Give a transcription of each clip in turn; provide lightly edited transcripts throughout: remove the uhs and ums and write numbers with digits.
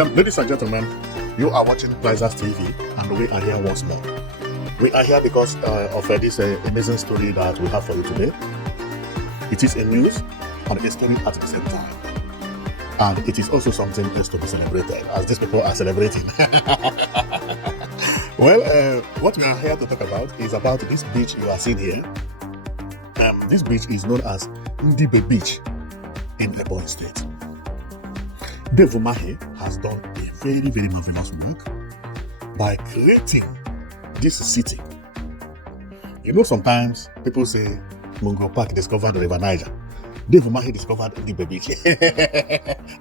Ladies and gentlemen, you are watching Prizes TV, and we are here once more. We are here because of this amazing story that we have for you today. It is a news and a story at the same time, and it is also something else to be celebrated, as these people are celebrating. Well, what we are here to talk about is about this beach you are seeing here. This beach is known as Ndibe Beach in Ebonyi State. Ebonyi has done a very, very marvelous work by creating this city. You know, sometimes people say Mungo Park discovered the River Niger. Ebonyi discovered Ndibe Beach.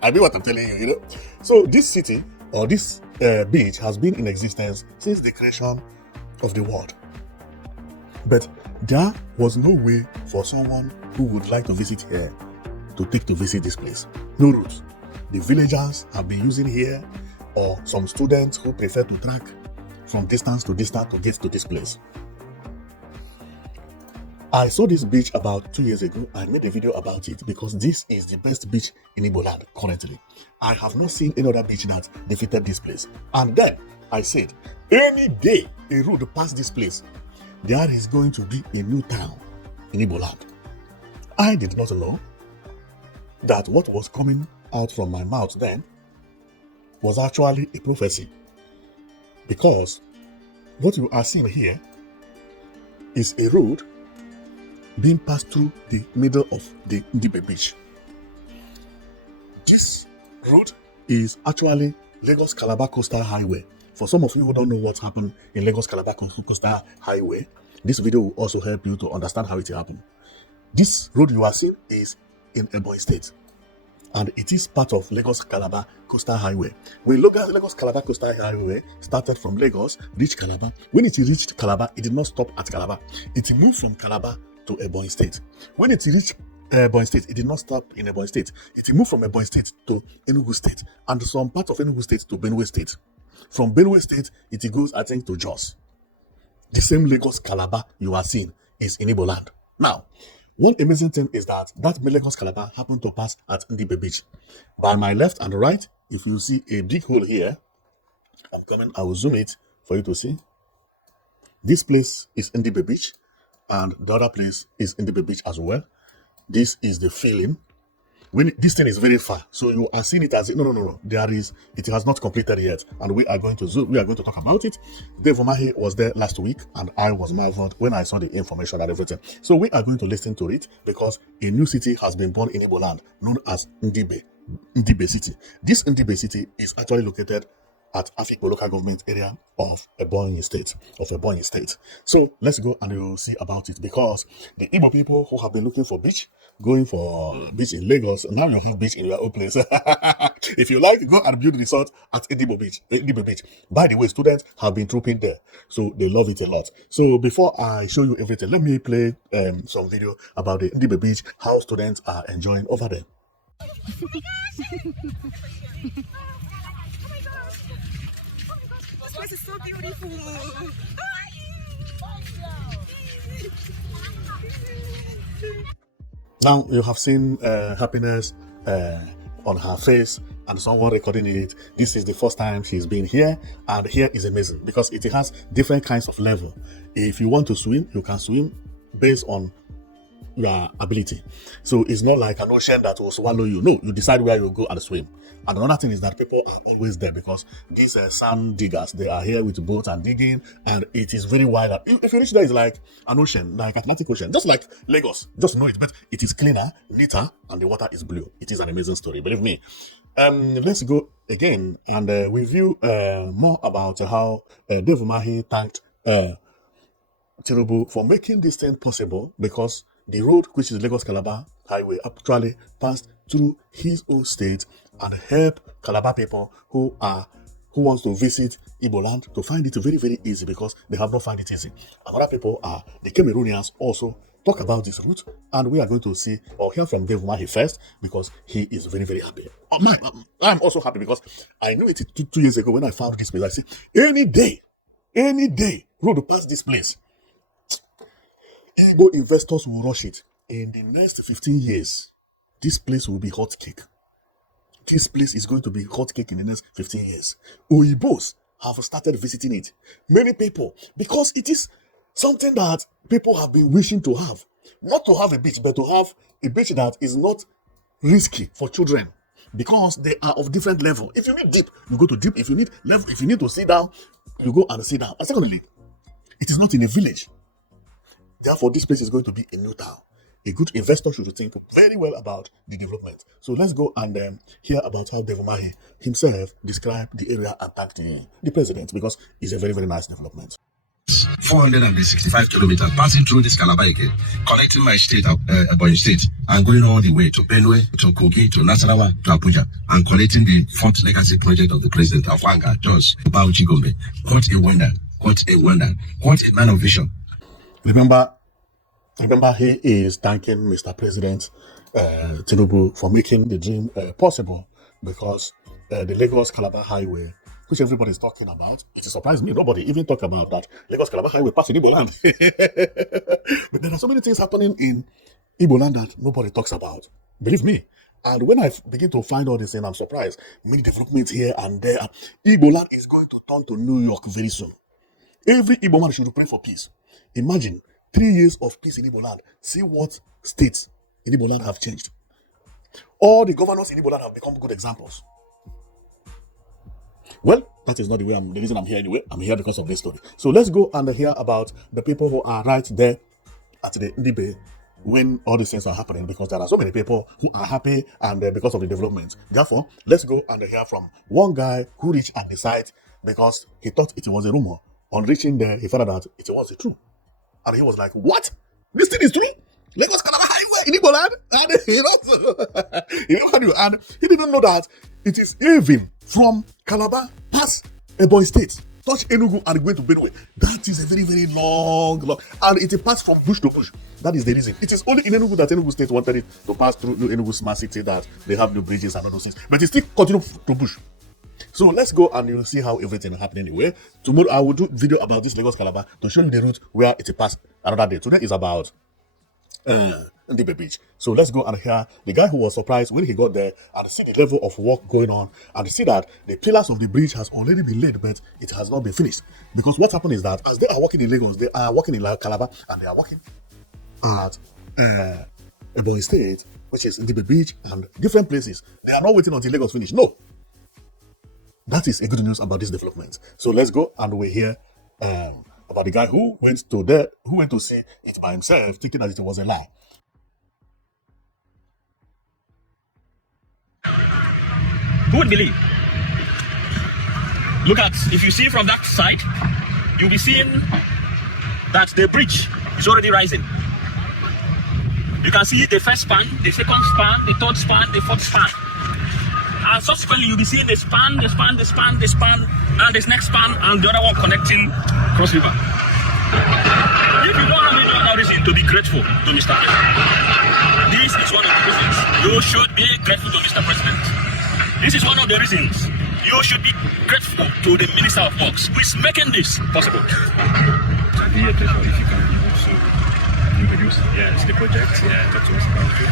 I mean what I'm telling you, you know. So this city or this beach has been in existence since the creation of the world. But there was no way for someone who would like to visit here to visit this place. No route. The villagers have been using here, or some students who prefer to trek from distance to distance to get to this place. I saw this beach about 2 years ago. I made a video about it because this is the best beach in Igbo land currently. I have not seen any other beach that defeated this place. And then I said, any day a road past this place, there is going to be a new town in Igbo land. I did not know that what was coming out from my mouth then was actually a prophecy, because what you are seeing here is a road being passed through the middle of the Ndibe Beach. This road is actually Lagos Calabar Coastal Highway. For some of you who don't know what happened in Lagos Calabar Coastal Highway, this video will also help you to understand how it happened. This road you are seeing is in Ebonyi State, and it is part of Lagos Calabar Coastal Highway. When Lagos Calabar Coastal Highway started from Lagos, reached Calabar. When it reached Calabar, it did not stop at Calabar. It moved from Calabar to Ebonyi State. When it reached Ebonyi State, it did not stop in Ebonyi State. It moved from Ebonyi State to Enugu State, and some part of Enugu State to Benue State. From Benue State, it goes, I think, to Jos. The same Lagos Calabar you are seeing is in Igbo land. Now, one amazing thing is that Lagos Calabar happened to pass at Ndibe Beach. By my left and right, if you see a big hole here, I'm coming, I will zoom it for you to see. This place is Ndibe Beach, and the other place is Ndibe Beach as well. This is the feeling. This thing is very far, so you are seeing it as no. It has not completed yet, and we are going to zoom. We are going to talk about it. Ebonyi was there last week, and I was marveled when I saw the information and everything. So we are going to listen to it because a new city has been born in Igbo land, known as Ndibe City. This Ndibe City is actually located at Afikpo local government area of Ebonyi State. So let's go and you'll see about it, because the Igbo people who have been looking for beach, going for beach in Lagos, now you have beach in your own place. If you like, go and build resort at Ndibe Beach. By the way, students have been trooping there, so they love it a lot. So before I show you everything, let me play some video about the Ndibe Beach, how students are enjoying over there. This place is so beautiful. Now you have seen happiness on her face and someone recording it. This is the first time she's been here, and here is amazing because it has different kinds of level. If you want to swim, you can swim based on your ability. So it's not like an ocean that will swallow you. No, you decide where you go and swim. And another thing is that people are always there because these sand diggers, they are here with boats and digging, and it is very wide. If you reach there, it's like an ocean, like Atlantic Ocean, just like Lagos. Just know it, but it is cleaner, neater, and the water is blue. It is an amazing story, believe me. Let's go again and review more about how Ebonyi thanked Tinubu for making this thing possible, because the road, which is Lagos Calabar Highway, actually passed through his own state and help Calabar people who wants to visit Igbo land to find it very, very easy, because they have not found it easy. Other people the Cameroonians also talk about this route, and we are going to see or hear from Ebonyi first, because he is very, very happy. I'm also happy because I knew it 2 years ago when I found this place. I said, any day, road pass this place, Igbo investors will rush it. In the next 15 years, this place will be hot cake. this place is going to be hot cake in the next 15 years. Oyibos have started visiting it. Many people, because it is something that people have been wishing to have. Not to have a beach, but to have a beach that is not risky for children, because they are of different level. If you need deep, you go to deep. If you need level, if you need to sit down, you go and sit down. And secondly, it is not in a village. Therefore, this place is going to be a new town. A good investor should think very well about the development. So let's go and hear about how Devumahi himself described the area and thanked the president, because it's a very, very nice development. 465 kilometers passing through this Calabar again, connecting my state, Ebonyi State, and going all the way to Benue, to Kogi, to Nasarawa, to Abuja, and connecting the fourth legacy project of the president, Afwanga, Jos, Bauchi Gombe. What a wonder, what a wonder, what a man of vision. Remember, he is thanking Mr. President Tinubu for making the dream possible, because the Lagos-Calabar Highway, which everybody is talking about, it surprised me. Nobody even talked about that Lagos-Calabar Highway passing Igbo land. But there are so many things happening in Igbo land that nobody talks about. Believe me. And when I begin to find all this thing, I'm surprised. Many developments here and there. Igbo land is going to turn to New York very soon. Every Igbo man should pray for peace. Imagine 3 years of peace in Igbo land. See what states in Igbo land have changed. All the governors in Igbo land have become good examples. Well, that is not the reason I'm here anyway. I'm here because of this story. So let's go and hear about the people who are right there at the Ndibe when all these things are happening, because there are so many people who are happy and because of the development. Therefore, let's go and hear from one guy who reached at the site because he thought it was a rumor. On reaching there, he found out that it was true. And he was like, what? This thing is true? Lagos-Calabar Highway in Igbo land? And he didn't know that it is even from Calabar past Ebonyi State, touch Enugu and going to Benue. That is a very, very long, and it passed from bush to bush. That is the reason. It is only in Enugu that Enugu State wanted it to pass through Enugu smart city, that they have the bridges and all those things. But it still continues to bush. So let's go and you'll see how everything is happening anyway. Tomorrow I will do video about this Lagos-Calabar to show you the route where it passed another day. Today is about Ndibe Beach. So let's go and hear the guy who was surprised when he got there and see the level of work going on, and see that the pillars of the bridge has already been laid, but it has not been finished. Because what happened is that as they are working in Lagos, they are working in Calabar, and they are working at Ebonyi State, which is Ndibe Beach and different places. They are not waiting until Lagos finish. No. That is a good news about this development. So let's go and we hear about the guy who went to see it by himself, thinking that it was a lie. Who would believe? Look at, if you see from that side, you'll be seeing that the bridge is already rising. You can see the first span, the second span, the third span, the fourth span. And subsequently, you'll be seeing the span, and this next span, and the other one connecting Cross River. If you don't have any other reason to be grateful to Mr. President, this is one of the reasons you should be grateful to Mr. President. This is one of the reasons you should be grateful to the Minister of Works who is making this possible. If you can also introduce the project, talk to us about it,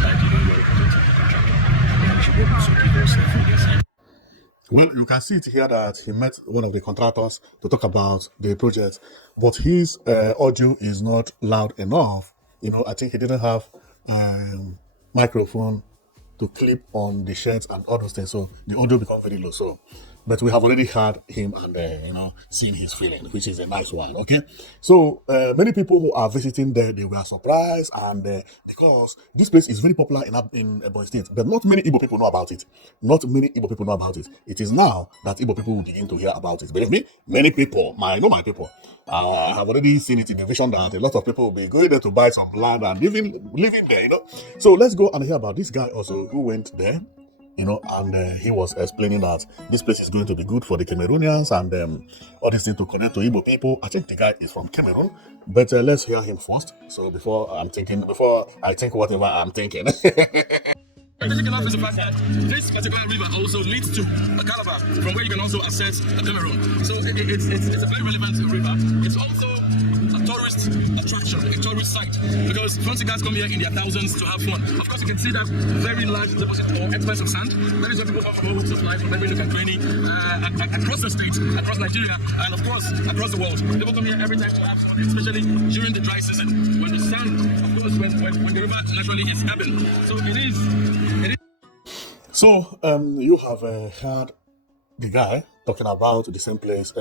like your project contractor. And you should also give us figures. Well, you can see it here that he met one of the contractors to talk about the project, but his audio is not loud enough. I think he didn't have microphone to clip on the shirts and all those things, so the audio becomes very low. But we have already heard him and seen his feeling, which is a nice one. Okay, so many people who are visiting there, they were surprised, and because this place is very popular in Ebonyi State, but not many Igbo people know about it. Not many Igbo people know about it. It is now that Igbo people will begin to hear about it. Believe me, many people, my people, have already seen it in the vision that a lot of people will be going there to buy some land and living there. So let's go and hear about this guy also who went there. And he was explaining that this place is going to be good for the Cameroonians and all these things to connect to Igbo people. I think the guy is from Cameroon, but let's hear him first. So before I think whatever I'm thinking. This particular river also leads to Calabar, from where you can also access Cameroon. So it's a very relevant river. It's also a tourist attraction, a tourist site, because fancy guys come here in their thousands to have fun. Of course, you can see that very large deposit or expanse of sand. That is where people have all supply from every look and cranny across the state, across Nigeria, and of course, across the world. People come here every time to have fun, especially during the dry season, when the sand, of course, when the river naturally is ebbing. So it is. So you have heard the guy talking about the same place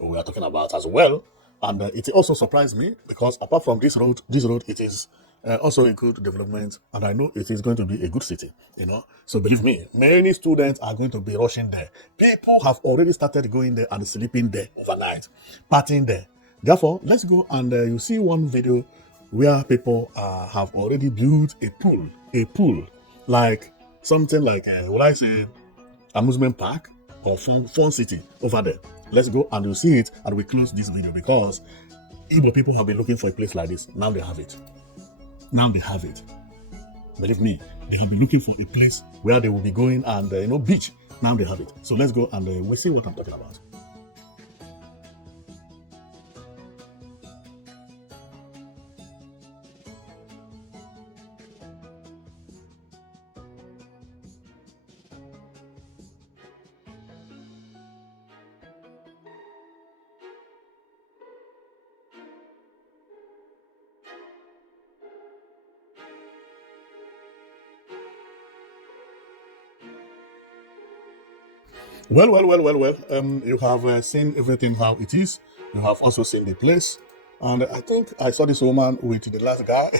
we are talking about as well, and it also surprised me because apart from this road, it is also a good development, and I know it is going to be a good city, you know. So believe me, many students are going to be rushing there. People have already started going there and sleeping there overnight, partying there. Therefore, let's go and you see one video where people have already built a pool, like something like would I say amusement park or fun city over there. Let's go and you see it, and we close this video because Igbo people have been looking for a place like this. Now they have it. Now they have it. Believe me, they have been looking for a place where they will be going and beach. Now they have it. So let's go and we'll see what I'm talking about. Well. You have seen everything how it is. You have also seen the place. And I think I saw this woman with the last guy.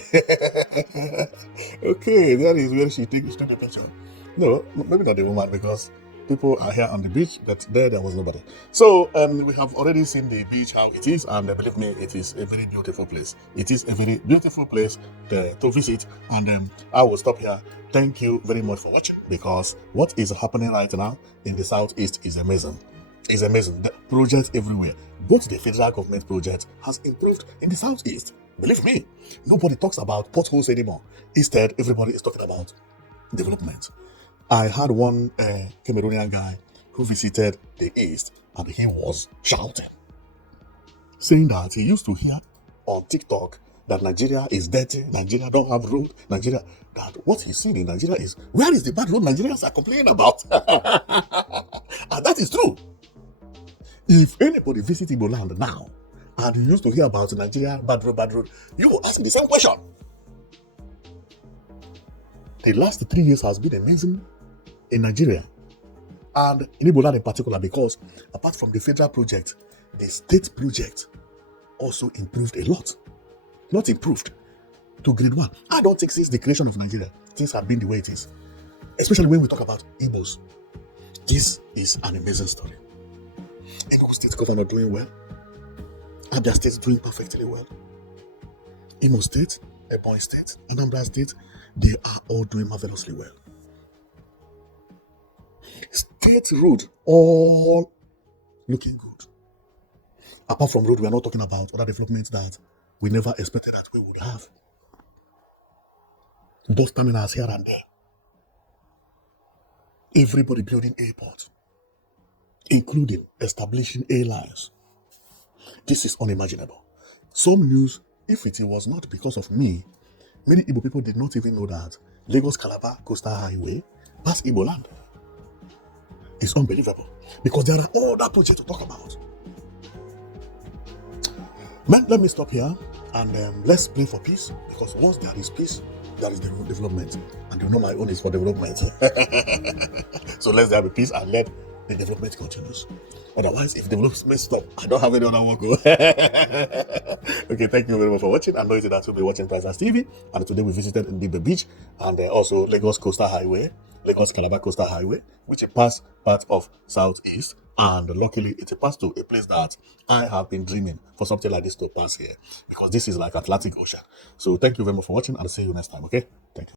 Okay, that is where she took the picture. No, maybe not the woman because people are here on the beach, but there was nobody. So we have already seen the beach, how it is, and believe me, it is a very beautiful place. It is a very beautiful place to visit, and I will stop here. Thank you very much for watching, because what is happening right now in the southeast is amazing. It's amazing. The projects everywhere. Both the federal government project has improved in the southeast. Believe me, nobody talks about potholes anymore. Instead, everybody is talking about development. I had one Cameroonian guy who visited the east, and he was shouting, saying that he used to hear on TikTok that Nigeria is dirty, Nigeria don't have road, Nigeria, that what he's seen in Nigeria is, where is the bad road Nigerians are complaining about? And that is true. If anybody visits Igbo land now, and you used to hear about Nigeria, bad road, you will ask the same question. The last 3 years has been amazing in Nigeria, and in Igbo land in particular, because apart from the federal project, the state project also improved a lot. Not improved to grade 1. I don't think since the creation of Nigeria, things have been the way it is. Especially when we talk about Igbos. This is an amazing story. Enugu State governor doing well. Abia State doing perfectly well. Imo State, Ebonyi State, Anambra State, they are all doing marvelously well. State road, all looking good. Apart from road, we are not talking about other developments that we never expected that we would have. Bus terminals here and there. Everybody building airports, including establishing airlines. This is unimaginable. Some news, if it was not because of me, many Igbo people did not even know that Lagos-Calabar Coastal Highway past Igbo land. It's unbelievable, because there are other projects to talk about. Man, let me stop here and let's pray for peace, because once there is peace, there is development. And you know my own is for development. So let's there be peace and let the development continues. Otherwise, if development stop, I don't have any other work. Okay, thank you very much for watching. I know that you'll be watching Price TV, and today we visited Ndibe Beach and also Lagos Coastal Highway, Lagos Calabar Coastal Highway, which is past part of Southeast. And luckily, it passed to a place that I have been dreaming for something like this to pass here, because this is like Atlantic Ocean. So thank you very much for watching, and I'll see you next time. Okay, thank you.